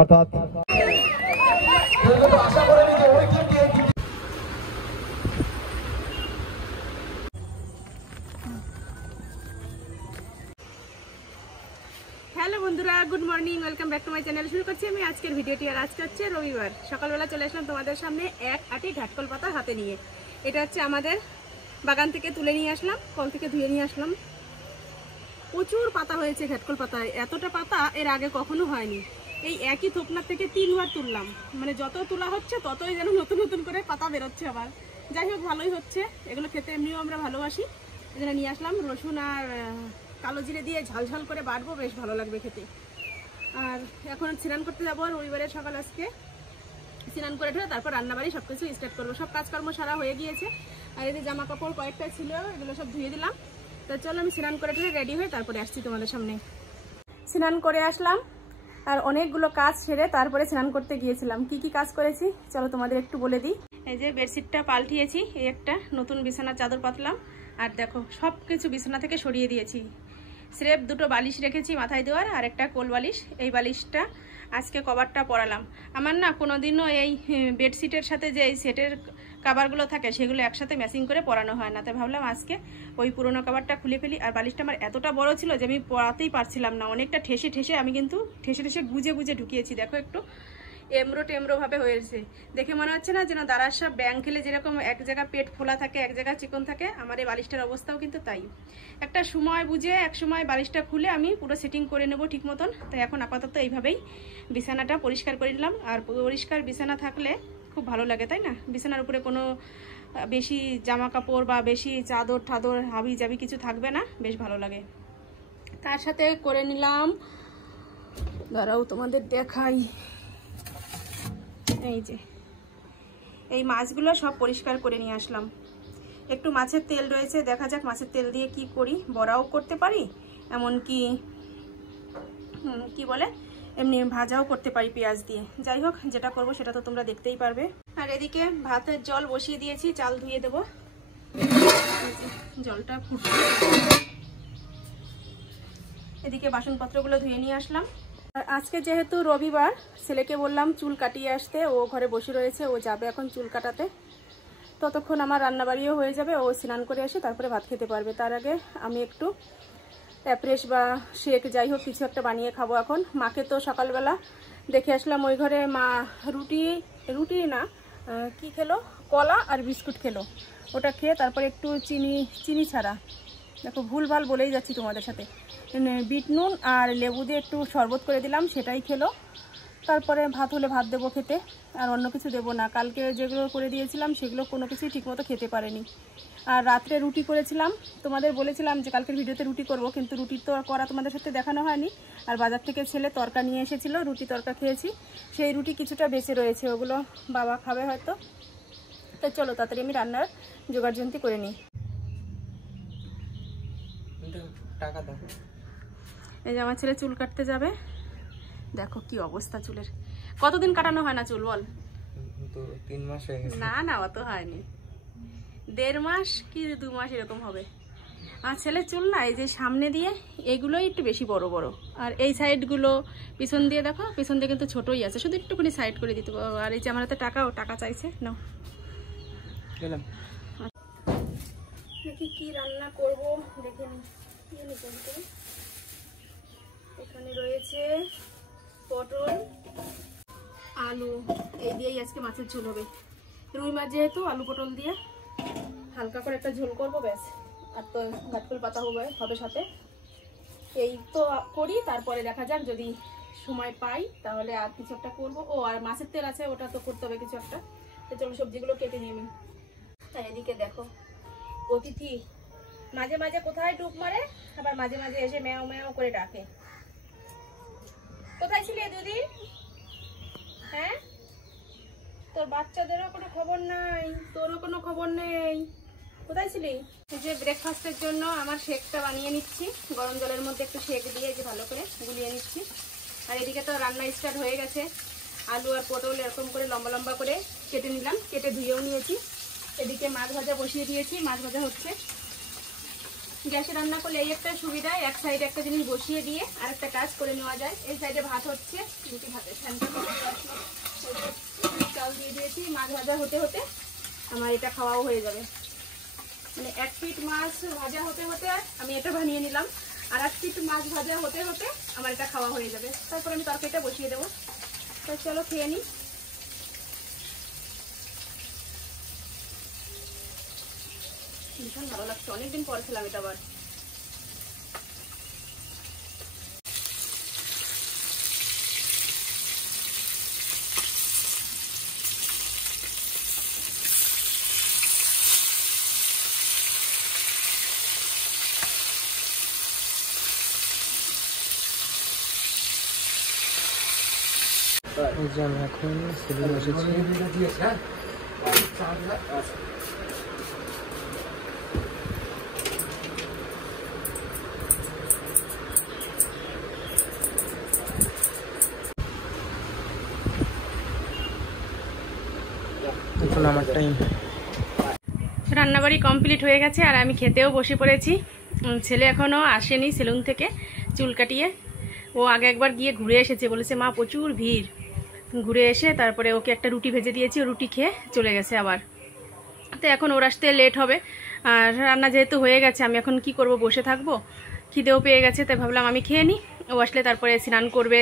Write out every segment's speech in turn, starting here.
অর্থাৎ হ্যালো বন্ধুরা, good morning, welcome back to my channel. শুরু করছি আমি আজকের ভিডিওটি। আর আজকে হচ্ছে রবিবার, সকালবেলা চলে আসলাম তোমাদের সামনে এক আটি ঘাটকল পাতা হাতে নিয়ে। এটা হচ্ছে আমাদের বাগান থেকে তুলে নিয়ে আসলাম, কল থেকে ধুয়ে নিয়ে আসলাম। প্রচুর পাতা হয়েছে ঘাটকল পাতায়, এতটা পাতা এর আগে কখনো হয়নি। এই একই থোপনার থেকে 3বার তুললাম, মানে যত তোলা হচ্ছে ততই যেন নতুন নতুন করে পাতা বেরোচ্ছে আবার। যাই হোক, ভালোই হচ্ছে, এগুলো খেতে এমনিও আমরা ভালোবাসি, এই জন্য নিয়ে আসলাম। রসুন আর কালো জিরে দিয়ে ঝাল ঝাল করে বাটবো, বেশ ভালো লাগবে খেতে। আর এখন স্নান করতে যাবো, রবিবারের সকাল আজকে। স্নান করে ঠেলে তারপর রান্নাবাড়ি সব কিছু স্টার্ট করবো। সব কাজকর্ম সারা হয়ে গিয়েছে। আর এই যে জামা কাপড় কয়েকটা ছিল, এগুলো সব ধুয়ে দিলাম। তো চলো আমি স্নান করে ঠেলে রেডি হয়ে তারপরে আসছি তোমাদের সামনে। স্নান করে আসলাম, আর অনেকগুলো কাজ সেরে তারপরে স্নান করতে গিয়েছিলাম। কি কি কাজ করেছি চলো তোমাদের একটু বলে দিই। এই যে বেডশিটটা পাল্টিয়েছি, এই একটা নতুন বিছানার চাদর পাতলাম। আর দেখো সব কিছু বিছানা থেকে সরিয়ে দিয়েছি। স্রেফ দুটো বালিশ রেখেছি মাথায় দেওয়ার, আর একটা কোল বালিশ। এই বালিশটা আজকে কভারটা পরালাম। আমার না কোনোদিনও এই বেডশিটের সাথে যে এই সেটের কাভারগুলো থাকে সেগুলো একসাথে ম্যাচিং করে পরানো হয় না, তাই ভাবলাম আজকে ওই পুরোনো কাভারটা খুলে ফেলি। আর বালিশটা আমার এতটা বড় ছিল যে আমি পরাতেই পারছিলাম না, অনেকটা ঠেসে ঠেসে আমি কিন্তু ঠেসে গুজে গুজে ঢুকিয়েছি। দেখো একটু এমরো টেমরো ভাবে হয়েছে, দেখে মনে হচ্ছে না যেন দাঁড়ার সব ব্যাং খেলে যেরকম এক জায়গা পেট ফোলা থাকে, এক জায়গা চিকন থাকে, আমার এই বালিশটার অবস্থাও কিন্তু তাই। একটা সময় বুঝে এক সময় বালিশটা খুলে আমি পুরো সেটিং করে নেব ঠিক মতন। তাই এখন আপাতত এইভাবেই বিছানাটা পরিষ্কার করে নিলাম। আর পরিষ্কার বিছানা থাকলে খুব ভালো লাগে, তাই না? বিছানার উপরে কোনো বেশি জামা কাপড় বা বেশি চাদর ঠাদর হাবি জাবি কিছু থাকবে না, বেশ ভালো লাগে। তার সাথে করে নিলাম, দাঁড়াও তোমাদের দেখাই, এই যে এই মাছগুলো সব পরিষ্কার করে নিয়ে আসলাম। একটু মাছের তেল রয়েছে, দেখা যাক মাছের তেল দিয়ে কি করি। বড়াও করতে পারি, এমনকি কি বলে এমনি ভাজাও করতে পারি পেঁয়াজ দিয়ে। যাই হোক, যেটা করব সেটা তো তোমরা দেখতেই পারবে। আর এদিকে ভাতের জল বসিয়ে দিয়েছি, চাল ধুয়ে দেবো। জলটা ফুটছে, এদিকে বাসনপত্রগুলো ধুয়ে নিয়ে আসলাম। আর আজকে যেহেতু রবিবার, ছেলেকে বললাম চুল কাটিয়ে আসতে। ও ঘরে বসে রয়েছে, ও যাবে এখন চুল কাটাতে। ততক্ষণ আমার রান্নাবাড়িও হয়ে যাবে, ও স্নান করে এসে তারপরে ভাত খেতে পারবে। তার আগে আমি একটু অ্যাপ্রেশ বা শেক যাই হোক কিছু একটা বানিয়ে খাবো এখন। মাকে তো সকালবেলা দেখে আসলাম ওই ঘরে, মা রুটি না কি খেলো, কলা আর বিস্কুট খেলো। ওটা খেয়ে তারপরে একটু চিনি ছাড়া, দেখো ভুলভাল বলেই যাচ্ছি তোমাদের সাথে, বিট নুন আর লেবু দিয়ে একটু শরবত করে দিলাম, সেটাই খেলো। তারপরে ভাত হলে ভাত দেবো খেতে, আর অন্য কিছু দেবো না। কালকে যেগুলো করে দিয়েছিলাম সেগুলো কোনো কিছুই ঠিকমতো খেতে পারেনি। আর রাত্রে রুটি করেছিলাম, তোমাদের বলেছিলাম যে কালকের ভিডিওতে রুটি করব, কিন্তু রুটি তো করা তোমাদের সাথে দেখানো হয়নি। আর বাজার থেকে ছেলে তরকা নিয়ে এসেছিলো, রুটি তরকা খেয়েছি। সেই রুটি কিছুটা বেঁচে রয়েছে, ওগুলো বাবা খাবে হয়তো। তো চলো তাড়াতাড়ি আমি রান্নার জোগাড়যন্ত্রী করে নিই। এই যে আমার ছেলে চুল কাটতে যাবে, দেখো কি অবস্থা চুলের। কতদিন কাটানো হয় না চুল বল? 3 মাস হয়ে গেছে। না না, অত হয়নি, 1.5 মাস কি 2 মাস এরকম হবে। আর ছেলের চুল না এই যে সামনে দিয়ে এগুলোই একটু বেশি বড় বড়, আর এই সাইডগুলো পিছন দিয়ে দেখো, পিছন দিয়ে কিন্তু ছোটই আছে, শুধু একটুখানি সাইড করে দিতে পারবো। আর এই যে আমার হাতে টাকা চাইছে, নাও দেখি কি রান্না করবো, দেখে নি। এখানে রয়েছে পটল আলু, এই দিয়েই আজকে মাছের ঝোল হবে। রুই মাছ যেহেতু, আলু পটল দিয়ে হালকা করে একটা ঝোল করবো ব্যাস। আর তো ঘাটকল পাতা হবে সাথে। এই তো করি, তারপরে দেখা যাক যদি সময় পাই তাহলে আর কিছু একটা করবো। ও আর মাছের তেল আছে, ওটা তো করতে হবে কিছু একটা। তো চলো সবজিগুলো কেটে নিয়ে আমি। তাই এদিকে দেখো অতিথি মাঝে মাঝে কোথায় ডুব মারে, আবার মাঝে মাঝে এসে ম্যাও ম্যাও করে ডাকে। কোথায় ছিলে দুদিন? হ্যাঁ, তোর বাচ্চাদেরও কোনো খবর নাই, তোরও কোনো খবর নেই, কোথায় ছিলি? এই যে ব্রেকফাস্টের জন্য আমার শেকটা বানিয়ে নিচ্ছি, গরম জলের মধ্যে একটু শেক দিয়ে যে ভালো করে গুলিয়ে নিচ্ছি। আর এদিকে তো রান্না স্টার্ট হয়ে গেছে। আলু আর পটল এরকম করে লম্বা লম্বা করে কেটে নিলাম, কেটে ধুয়েও নিয়েছি। এদিকে মাছ ভাজা বসিয়ে দিয়েছি, মাছ ভাজা হচ্ছে। গ্যাসে রান্না করলে এই একটা সুবিধা, এক সাইডে একটা জিনিস বসিয়ে দিয়ে আরেকটা কাজ করে নেওয়া যায়। এই সাইডে ভাত হচ্ছে, রুটি ভাতের ফ্যানটা চাল দিয়ে দিয়েছি। মাছ ভাজা হতে হতে আমার এটা খাওয়াও হয়ে যাবে। মানে এক পিঠ মাছ ভাজা হতে হতে আমি এটা বানিয়ে নিলাম, আর এক পিঠ মাছ ভাজা হতে হতে আমার এটা খাওয়া হয়ে যাবে। তারপর আমি তরকারিটা বসিয়ে দেবো। তো চলো খেয়ে নিই। ভীষণ ভালো লাগছে, অনেকদিন পর খেলাম এটা আবার। এই যে আমি এখন সেলুন এসেছি। এখন আমার টাইম। রান্নাবাড়ি কমপ্লিট হয়ে গেছে আর আমি খেতেও বসে পড়েছি। ছেলে এখনও আসেনি সেলুন থেকে চুল কাটিয়ে। ও আগে একবার গিয়ে ঘুরে এসেছে, বলেছে মা প্রচুর ভিড়। ঘুরে এসে তারপরে ওকে একটা রুটি ভেজে দিয়েছি, ও রুটি খেয়ে চলে গেছে আবার। তো এখন ওর আসতে লেট হবে, আর রান্না যেহেতু হয়ে গেছে আমি এখন কি করব, বসে থাকবো। খিদেও পেয়ে গেছে, তাই ভাবলাম আমি খেয়ে নিই। ও আসলে তারপরে স্নান করবে,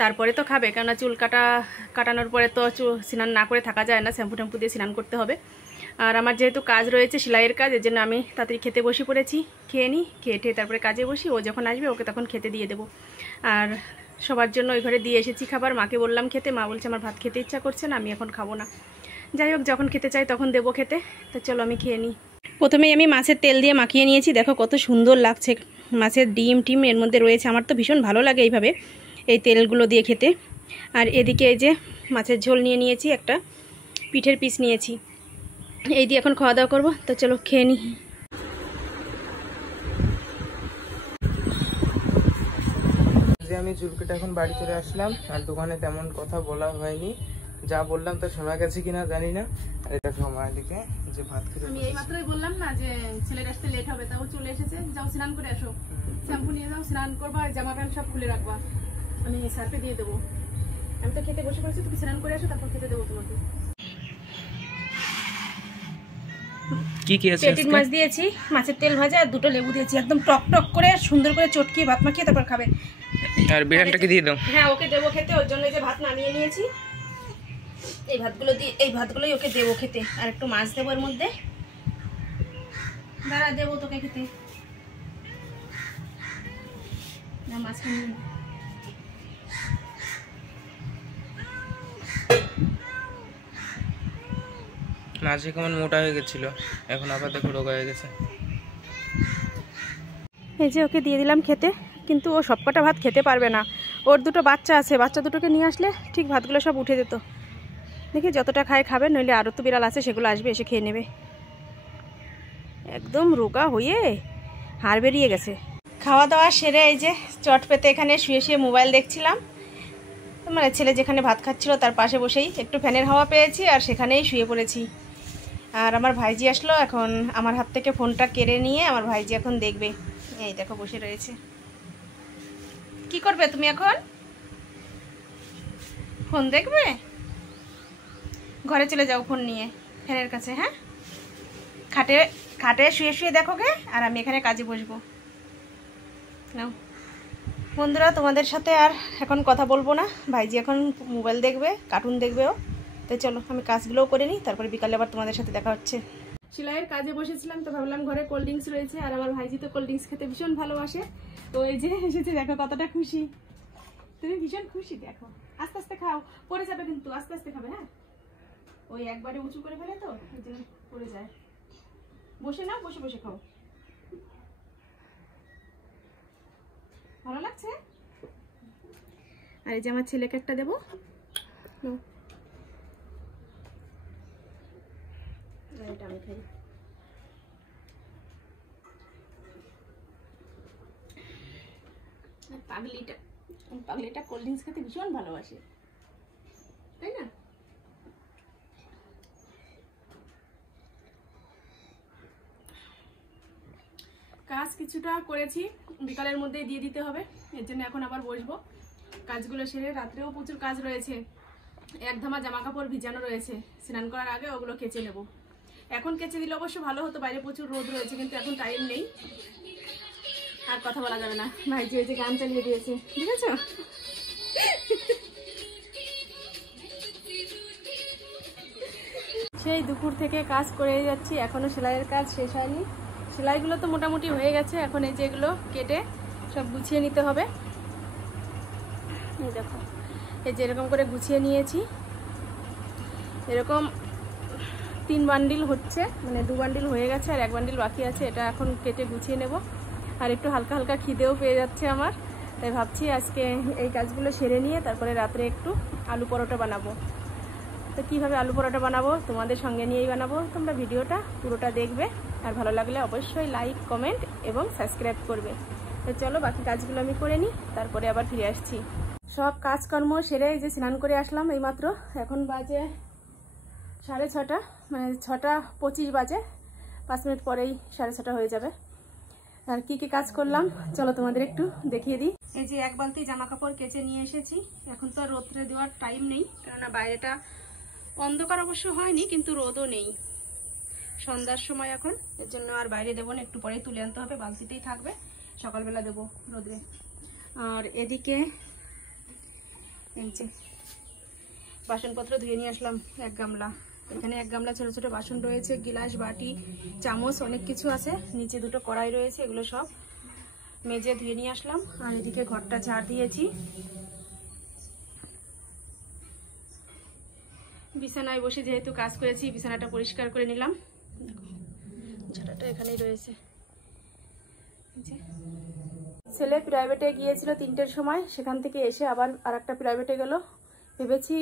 তারপরে তো খাবে। কেননা চুল কাটানোর পরে তো স্নান না করে থাকা যায় না, শ্যাম্পু ট্যাম্পু দিয়ে স্নান করতে হবে। আর আমার যেহেতু কাজ রয়েছে সেলাইয়ের কাজ, এর জন্য আমি তাড়াতাড়ি খেতে বসে পড়েছি। খেয়ে নিই, খেয়ে তারপরে কাজে বসি। ও যখন আসবে ওকে তখন খেতে দিয়ে দেবো। আর সবার জন্য ওই ঘরে দিয়ে এসেছি খাবার। মাকে বললাম খেতে, মা বলছে আমার ভাত খেতে ইচ্ছা করছে না, আমি এখন খাবো না। যাই হোক, যখন খেতে চাই তখন দেবো খেতে। তো চলো আমি খেয়ে নিই। প্রথমেই আমি মাছের তেল দিয়ে মাখিয়ে নিয়েছি, দেখো কত সুন্দর লাগছে। মাছের ডিম টিম এর মধ্যে রয়েছে, আমার তো ভীষণ ভালো লাগে এইভাবে এই তেলগুলো দিয়ে খেতে। আর এদিকে এই যে মাছের ঝোল নিয়ে নিয়েছি, একটা পিঠের পিস নিয়েছি। এই দিয়ে এখন খাওয়া দাওয়া করবো। তো চলো খেয়ে নিই। যে আমি চুল কেটে এখন বাড়ি চলে আসলাম, আর দোকানে তেমন কথা বলা হয়নি। যা বললাম তা শোনা গেছে কিনা জানি না। আর এটা সময় দিকে যে ভাত খেতে আমি এই মাত্রই বললাম না যে ছেলের আসতে লেট হবে, তাও চলে এসেছে। যাও স্নান করে আসো, শ্যাম্পু নিয়ে যাও, স্নান করবা, জামা প্যান্ট সব খুলে রাখবা, আমি সার্ফে দিয়ে দেবো। আমি তো খেতে বসে পড়েছি, তুমি স্নান করে আসো, তারপর খেতে দেবো তোমাকে। কি কি আছে? পেটির মাছ দিয়েছি, মাছের তেল ভাজা, আর দুটো লেবু দিয়েছি। একদম টক টক করে সুন্দর করে চটকিয়ে ভাত মাখিয়ে তারপর খাবে। আর বিরিয়ানিটাকে দিয়ে দাও। হ্যাঁ, ওকে দেবো খেতে। ওর জন্য যে ভাত নামিয়ে নিয়েছি, এই ভাতগুলোই ওকে দেবো খেতে। আর একটু মাছ দেবো এর মধ্যে, দাঁড়া দেবো তোকে খেতে। না, মাছ খাবি না। মাঝে কেমন মোটা হয়ে গেছিল, এখন আবার দেখো রোগা হয়ে গেছে। এই যে ওকে দিয়ে দিলাম খেতে, কিন্তু ও সবকটা ভাত খেতে পারবে না। ওর দুটো বাচ্চা আছে, বাচ্চা দুটোকে নিয়ে আসলে ঠিক ভাতগুলো সব উঠে যেত। দেখি যতটা খায় খাবে, নইলে আরও তো বিড়াল আছে, সেগুলো আসবে, এসে খেয়ে নেবে। একদম রোগা হয়ে হাড় বেরিয়ে গেছে। খাওয়া দাওয়া সেরে এই যে চট পেতে এখানে শুয়ে শুয়ে মোবাইল দেখছিলাম। মানে ছেলে যেখানে ভাত খাচ্ছিল তার পাশে বসেই একটু ফ্যানের হাওয়া পেয়েছি, আর সেখানেই শুয়ে পড়েছি। আর আমার ভাইজি আসলো, এখন আমার হাত থেকে ফোনটা কেড়ে নিয়ে আমার ভাইজি এখন দেখবে। এই দেখো বসে রয়েছে। কি করবে তুমি এখন? ফোন দেখবে? ঘরে চলে যাও ফোন নিয়ে ফ্যানের কাছে। হ্যাঁ, খাটে খাটে শুয়ে শুয়ে দেখো গে, আর আমি এখানে কাজে বসবো। নাও বন্ধুরা, তোমাদের সাথে আর এখন কথা বলবো না। ভাইজি এখন মোবাইল দেখবে, কার্টুন দেখবে ও। তো চলো আমি কাজগুলোও করে নিই, তারপরে বিকালে আবার তোমাদের সাথে দেখা হচ্ছে। সেলাইয়ের কাজে বসেছিলাম, তো ভাবলাম ঘরে কোল্ড ড্রিঙ্কস রয়েছে, আর আমার ভাইজি তো কোল্ড ড্রিঙ্কস খেতে ভীষণ ভালোবাসে। তো এই যে এসেছে, দেখো কতটা খুশি। তুমি ভীষণ খুশি, দেখো। আস্তে আস্তে খাও, পড়ে যাবে কিন্তু, আস্তে আস্তে খাবে। হ্যাঁ, ওই একবারে উঁচু করে ফেলে তো এই জন্য পড়ে যায়। বসে নাও, বসে বসে খাও। ভালো লাগছে। আর এই যে আমার ছেলেকে একটা দেবো। এটা আমি খাই। পাগলিটা কোল্ড ড্রিঙ্কস খেতে ভীষণ ভালোবাসে, তাই না? কাজ কিছুটা করেছি, বিকালের মধ্যেই দিয়ে দিতে হবে, এর জন্য এখন আবার বসবো কাজগুলো সেরে। রাত্রেও প্রচুর কাজ রয়েছে, এক ধামা জামা কাপড় ভিজানো রয়েছে, স্নান করার আগে ওগুলো কেচে নেব। এখন কেচে দিলে অবশ্য ভালো হতো, বাইরে প্রচুর রোদ রয়েছে, কিন্তু এখন টাইম নেই, আর কথা বলা যাবে না। ভাইজি ওই যে গান চালিয়ে দিয়েছে, ঠিক আছে। সেই দুপুর থেকে কাজ করে যাচ্ছি, এখনো সেলাইয়ের কাজ শেষ হয়নি। সেলাইগুলো তো মোটামুটি হয়ে গেছে, এখন এই যেগুলো কেটে সব গুছিয়ে নিতে হবে। এই দেখো, এই যে এরকম করে গুছিয়ে নিয়েছি, এরকম 3 বান্ডিল হচ্ছে, মানে 2 বান্ডিল হয়ে গেছে আর 1 বান্ডিল বাকি আছে। এটা এখন কেটে গুছিয়ে নেব। আর একটু হালকা হালকা খিদেও পেয়ে যাচ্ছে আমার, তাই ভাবছি আজকে এই কাজগুলো সেরে নিয়ে তারপরে রাত্রে একটু আলু পরোটা বানাবো। তো কীভাবে আলু পরোটা বানাবো তোমাদের সঙ্গে নিয়েই বানাবো, তোমরা ভিডিওটা পুরোটা দেখবে, আর ভালো লাগলে অবশ্যই লাইক, কমেন্ট এবং সাবস্ক্রাইব করবে। তো চলো বাকি কাজগুলো আমি করে নিই, তারপরে আবার ফিরে আসছি। সব কাজকর্ম সেরে এই যে স্নান করে আসলাম এইমাত্র, এখন বাজে 6:30, মানে 6:25 বাজে, 5 মিনিট পরেই 6:30 হয়ে যাবে। আর কি কি কাজ করলাম চলো তোমাদের একটু দেখিয়ে দিই। এই যে 1 বালতি জামা কাপড় কেচে নিয়ে এসেছি। এখন তো রোদ্রে দেওয়ার টাইম নেই, কেননা বাইরেটা অন্ধকার অবশ্য হয়নি, কিন্তু রোদও নেই, সন্ধ্যার সময় এখন, এর জন্য আর বাইরে দেবো না, একটু পরেই তুলে আনতে হবে, বালতিতেই থাকবে, সকালবেলা দেবো রোদ্রে। আর এদিকে এই যে বাসনপত্র ধুয়ে নিয়ে আসলাম 1 গামলা। এখানে 1 গামলা ছোট ছোট বাসন রয়েছে, গিলাস, বাটি, চামচ, অনেক কিছু আছে। নিচে 2টো কড়াই রয়েছে, এগুলো সব মেজে ধুয়ে নিয়ে আসলাম। আর এদিকে ঘরটা ঝাড় দিয়েছি, বিছানায় বসে যেহেতু কাজ করেছি বিছানাটা পরিষ্কার করে নিলাম। ঝাড়াটা এখানেই রয়েছে। ছেলে প্রাইভেটে গিয়েছিল 3টের সময়, সেখান থেকে এসে আবার আরেকটা প্রাইভেটে গেল। ভেবেছি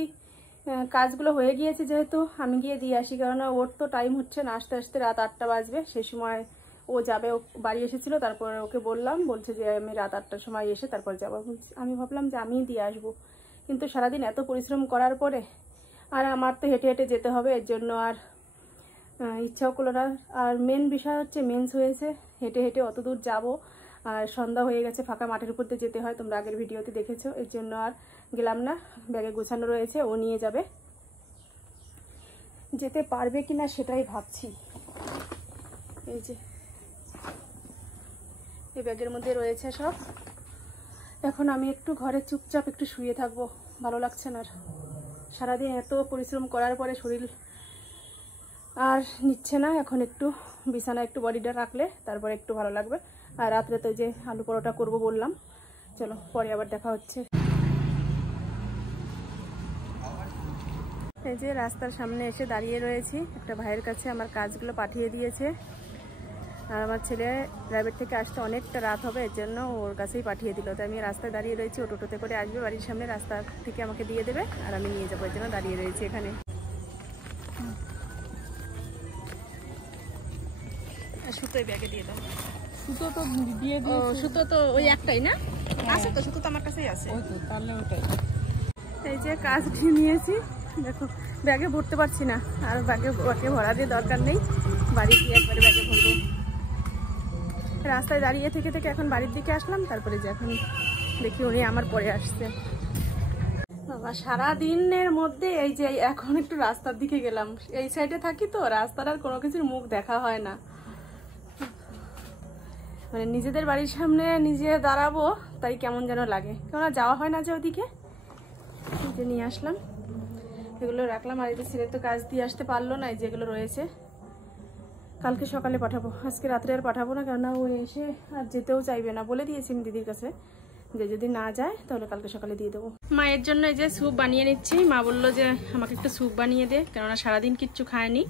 কাজগুলো হয়ে গিয়েছে যেহেতু আমি গিয়ে দিয়ে আসি, কারণ ওর তো টাইম হচ্ছে না, আসতে আসতে রাত 8টা বাজবে। সে সময় ও যাবে, ও বাড়ি এসেছিল, তারপর ওকে বললাম, বলছে যে আমি রাত 8টার সময় এসে তারপর যাবো। আমি ভাবলাম যে আমিই দিয়ে আসবো, কিন্তু সারাদিন এত পরিশ্রম করার পরে আর আমার তো হেঁটে হেঁটে যেতে হবে, এর জন্য আর ইচ্ছাও করলো না। আর মেন বিষয় হচ্ছে মেন্স হয়েছে, হেঁটে হেঁটে অত দূর যাবো, আর সন্ধ্যা হয়ে গেছে, ফাঁকা মাঠের উপর দিয়ে যেতে হয়, তোমরা আগের ভিডিওতে দেখেছো, এর জন্য আর গেলাম না। ব্যাগে গোছানো রয়েছে, ও নিয়ে যাবে, যেতে পারবে কিনা সেটাই ভাবছি। এই যে এই ব্যাগের মধ্যে রয়েছে সব। এখন আমি একটু ঘরে চুপচাপ একটু শুয়ে থাকবো, ভালো লাগছে না। আর সারাদিন এত পরিশ্রম করার পরে শরীর আর নিচ্ছে না, এখন একটু বিছানা একটু বডিটা রাখলে তারপরে একটু ভালো লাগবে। আর রাত্রে তো যে আলু পরোটা করব বললাম, চলো পরে আবার দেখা হচ্ছে। এই যে রাস্তার সামনে এসে দাঁড়িয়ে রয়েছি, একটা ভাইয়ের কাছে আমার কাজগুলো পাঠিয়ে দিয়েছে। আর আমার ছেলে প্রাইভেট থেকে আসতে অনেকটা রাত হবে, এর জন্য ওর কাছেই পাঠিয়ে দিল। তাই আমি রাস্তায় দাঁড়িয়ে রয়েছি, ও টোটোতে করে আসবে বাড়ির সামনে, রাস্তা থেকে আমাকে দিয়ে দেবে আর আমি নিয়ে যাবো, এর জন্য দাঁড়িয়ে রয়েছি এখানে। সুতো ব্যাগে দিয়ে দাও। সুতো তো দিয়ে দিও, সুতো তো ওই একটাই না, আছে তো, সুতো তো আমার কাছেই আছে। ওই তো, তাহলে ওটাই। এই যে কাজ দিয়ে নিয়েছি, দেখো ব্যাগে ভরতে পারছি না, আর ব্যাগে ভরা দিয়ে দরকার নেই, বাড়ি গিয়ে একবারে ব্যাগে ভরবো। রাস্তায় দাঁড়িয়ে থেকে থেকে এখন বাড়ির দিকে আসলাম, তারপরে যে এখন দেখি উনি আমার পরে আসছে। বাবা সারাদিনের মধ্যে এই যে এখন একটু রাস্তার দিকে গেলাম, এই সাইডে থাকি তো, রাস্তার আর কোনো কিছুর মুখ দেখা হয় না, মানে নিজেদের বাড়ির সামনে নিজে দাঁড়াবো তাই কেমন যেন লাগে, কেননা যাওয়া হয় না যে ওদিকে। যে নিয়ে আসলাম, এগুলো রাখলাম। আর এই যে ছেলে তো কাজ দিয়ে আসতে পারলো না, যেগুলো রয়েছে কালকে সকালে পাঠাবো, আজকে রাত্রে আর পাঠাবো না, কেননা ও এসে আর যেতেও চাইবে না। বলে দিয়েছি আমি দিদির কাছে যে যদি না যায় তাহলে কালকে সকালে দিয়ে দেবো। মায়ের জন্য এই যে স্যুপ বানিয়ে নিচ্ছি। মা বললো যে আমাকে একটু স্যুপ বানিয়ে দে, কেননা সারাদিন কিচ্ছু খায়নি,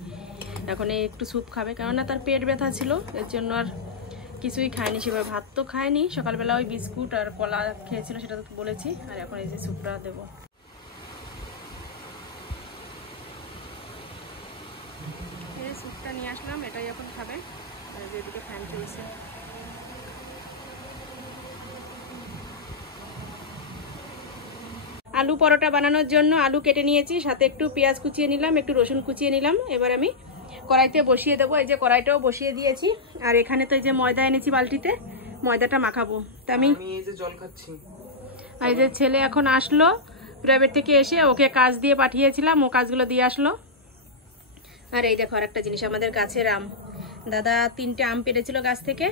এখন এই একটু স্যুপ খাবে, কেননা তার পেট ব্যথা ছিল, এর জন্য আর কিছুই খায়নি সেভাবে, ভাত তো খায়নি, সকালবেলা ওই বিস্কুট আর কলা খেয়েছিল, সেটা তো বলেছি। আর এখন এই যে স্যুপটা দেবো। এই স্যুপটা নিয়ে আসলাম, এটাই এখন খাবে। আর যেদিকে ফ্যান চলছে, আলু পরোটা বানানোর জন্য আলু কেটে নিয়েছি, সাথে একটু পেঁয়াজ কুচিয়ে নিলাম, একটু রসুন কুচিয়ে নিলাম। এবার আমি কড়াইতে বসিয়ে দেবো। এই যে কড়াইটাও বসিয়ে দিয়েছি, আর এখানে তো এই যে ময়দা এনেছি বালতিতে, ময়দাটা মাখাবো। তা আমি এই যে জল খাচ্ছি। আর এই যে ছেলে এখন আসলো প্রাইভেট থেকে এসে, ওকে কাজ দিয়ে পাঠিয়েছিলাম, ও কাজগুলো দিয়ে আসলো। আর এই দেখো আরেকটা জিনিস, আমাদের গাছের আম, দাদা 3টে আম পেড়েছিল গাছ থেকে,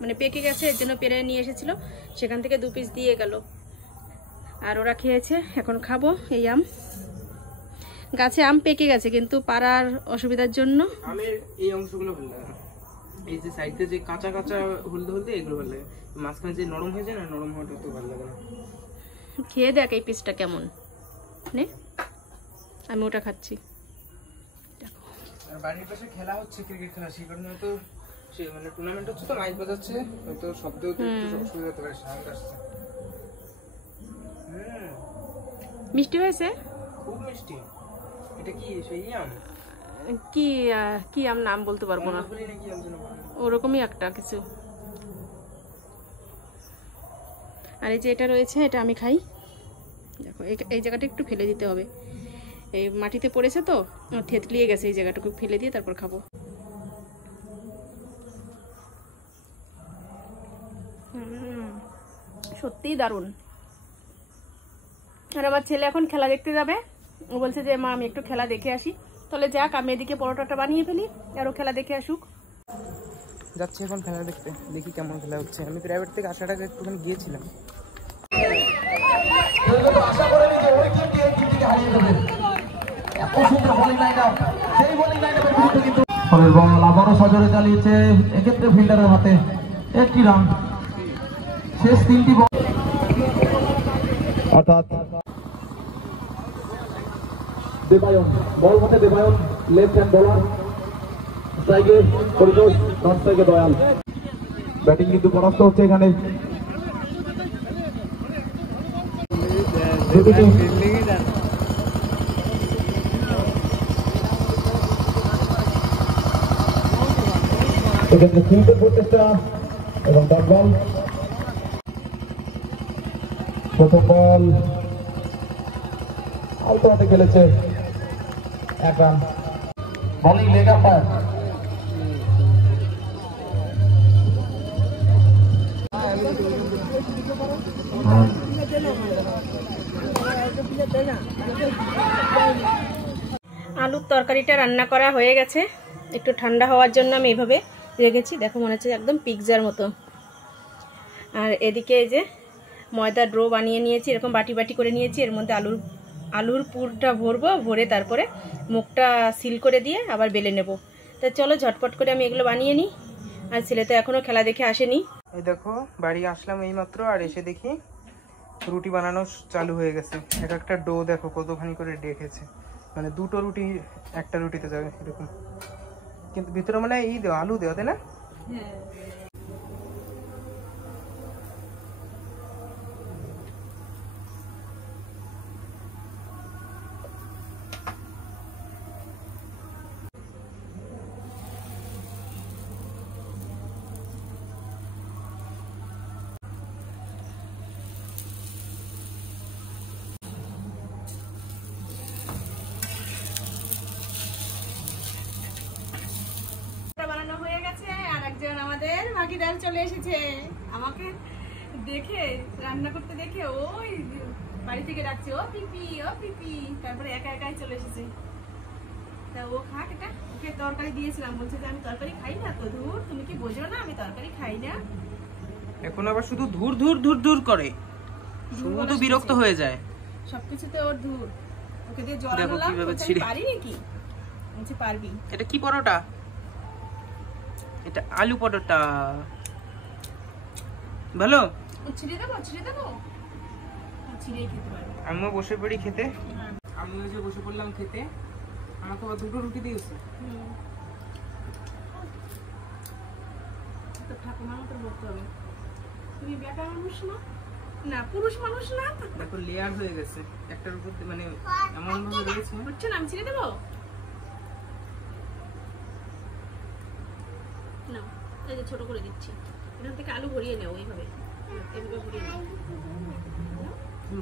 মানে পেকে গেছে, এর জন্য পেড়ে নিয়ে এসেছিল, সেখান থেকে 2 পিস দিয়ে গেল, আর ওরা খেয়েছে, এখন খাবো এই আম। গাছে আম পেকে গেছে, কিন্তু পাড়ার অসুবিধার জন্য আমের এই অংশগুলো ভালো লাগে না, এই যে সাইডে যে কাঁচা কাঁচা হলদে হলদে এগুলো ভালো লাগে, মাঝখানে যে নরম হয়ে যায় না, নরম হওয়াটা তো ভালো লাগে না। খেয়ে দেখ এই পিসটা কেমন, নে আমি ওটা খাচ্ছি। আর বাড়ির পাশে খেলা হচ্ছে, ক্রিকেট খেলা, সেই কারণে হয়তো সে মানে টুর্নামেন্ট হচ্ছে তো মাইক বাজাচ্ছে, হয়তো শব্দেও তো একটু অসুবিধা হতে পারে, সাউন্ড আসছে। মিষ্টি হয়েছে, খুব মিষ্টি। এটা কি সেই আম? কি কি আম নাম বলতে পারবো না, ওরকমই একটা কিছু। আর এই যে এটা রয়েছে, এটা আমি খাই। দেখো এই জায়গাটা একটু ফেলে দিতে হবে, এই মাটিতে পড়েছে তো, থেতলিয়ে গেছে, এই জায়গাটুকু ফেলে দিয়ে তারপর খাবো। সত্যিই দারুণ। আর আমার ছেলে এখন খেলা দেখতে যাবে, ও বলছে যে মা আমি একটু খেলা দেখে আসি। তাহলে যাক, আমি এদিকে পরোটাটা বানিয়ে ফেলি, আর ও খেলা দেখে আসুক। যাচ্ছি এখন খেলা দেখতে, দেখি কেমন খেলা হচ্ছে। আমি প্রাইভেট থেকে আসার আগে একটুখানি গিয়েছিলাম। এবং আবারও সজোরে চালিয়েছে, এক্ষেত্রে ফিল্ডারের হাতে একটি রান। শেষ 3টি বল, অর্থাৎ দেবায়ন বল হাতে, দেবায়ন লেফট হ্যান্ড বোলার, স্ট্রাইকে পরিতোষ, নন স্ট্রাইকে দয়াল। ব্যাটিং কিন্তু পরাস্ত হচ্ছে এখানে দুটি টিম। এক্ষেত্রে ফিল্ডের প্রচেষ্টা এবং ডট বল। প্রথম বল আলতো হাতে খেলেছে, 1 রান। Bowling leg umpire. আলুর তরকারিটা রান্না করা হয়ে গেছে, একটু ঠান্ডা হওয়ার জন্য আমি এইভাবে রেখেছি। দেখো মনে হচ্ছে একদম পিৎজার মতো। আর এদিকে এই যে ময়দা ডো বানিয়ে নিয়েছি, এরকম বাটি বাটি করে নিয়েছি, এর মধ্যে আলুর পুরটা ভরবো, ভরে তারপরে মুখটা সিল করে দিয়ে আবার বেলে নেব। তা চলো ঝটপট করে আমি এগুলো বানিয়ে নিই। আর ছেলে তো এখনো খেলা দেখে আসেনি। এই দেখো বাড়ি আসলাম এইমাত্র, আর এসে দেখি রুটি বানানো চালু হয়ে গেছে। এক একটা ডো দেখো কতখানি করে রেখেছে, মানে 2টো রুটি একটা রুটিতে যাবে এরকম। কিন্তু ভিতরে মানে এই দেওয়া আলু দেওয়া, তাই না? বানানো হয়ে গেছে, আর একজন আমাদের ভাগিদার চলে এসেছে। আমাকে দেখে রান্না করতে দেখে ওই বাড়ি থেকে ডাকছে, ও পিপি ও পিপি, তারপরে একা একাই চলে এসেছে। তা ও খাক, এটা ওকে তরকারি দিয়েছিলাম, বলছে যে আমি তরকারি খাই না। তো ধুর, তুমি কি বোঝো না আমি তরকারি খাই না? এখন আবার শুধু ধুর ধুর ধুর ধুর করে, শুধু বিরক্ত হয়ে যায় সবকিছুতে ওর ধুর। ওকে দিয়ে জল দেখো আনলাম, কিভাবে বলছে, ছিঁড়ে। পারি নাকি? বলছে পারবি। এটা কি পরোটা? এটা আলু পরোটা। ভালো? ছিঁড়ে দেবো, ছিঁড়ে দেবো, ছিঁড়েই খেতে পারবো। আমিও বসে পড়ি খেতে। আমিও যে বসে পড়লাম খেতে, আমাকে আবার 2টো রুটি দিয়েছে। তো ঠাকুমার মতো বলতে হবে, তুমি বেটা মানুষ না, না পুরুষ মানুষ না। দেখো লেয়ার হয়ে গেছে, একটার উপর মানে এমন ভাবে রয়েছে। হচ্ছে না, আমি ছিঁড়ে দেবো না, এই যে ছোট করে দিচ্ছি, এখান থেকে আলু ভরিয়ে নেও, এইভাবে এইভাবে ভরিয়ে নেও।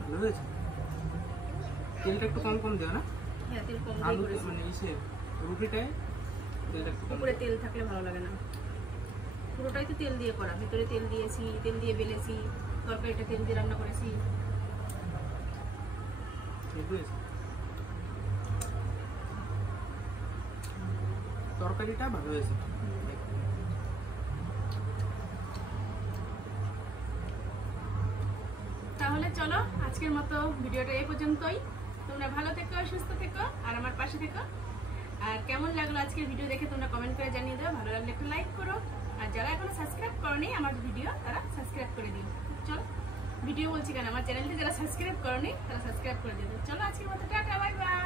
ভালো হয়েছে, তেলটা একটু কম কম দেওয়া না? হ্যাঁ তেল কম আলু দিয়ে করেছি। মানে ইসে রুটিটায় উপরে তেল থাকলে ভালো লাগে না। পুরোটাই তো তেল দিয়ে করা, ভিতরে তেল দিয়েছি, তেল দিয়ে বেলেছি, তরকারিটা তেল দিয়ে রান্না করেছি। তরকারিটা ভালো হয়েছে। তাহলে চলো আজকের মতো ভিডিওটা এই পর্যন্তই। তোমরা ভালো থেকো, সুস্থ থেকো আর আমার পাশে থেকো। আর কেমন লাগলো আজকের ভিডিও দেখে তোমরা কমেন্ট করে জানিয়ে দাও। ভালো লাগলে একটু লাইক করো, আর যারা এখনো সাবস্ক্রাইব করোনি আমার ভিডিও তারা সাবস্ক্রাইব করে দিও। চলো ভিডিও বলছি কেন, আমার চ্যানেলটি যারা সাবস্ক্রাইব করোনি তারা সাবস্ক্রাইব করে দিও। চলো আজকের মতো টাটা, বাই বাই।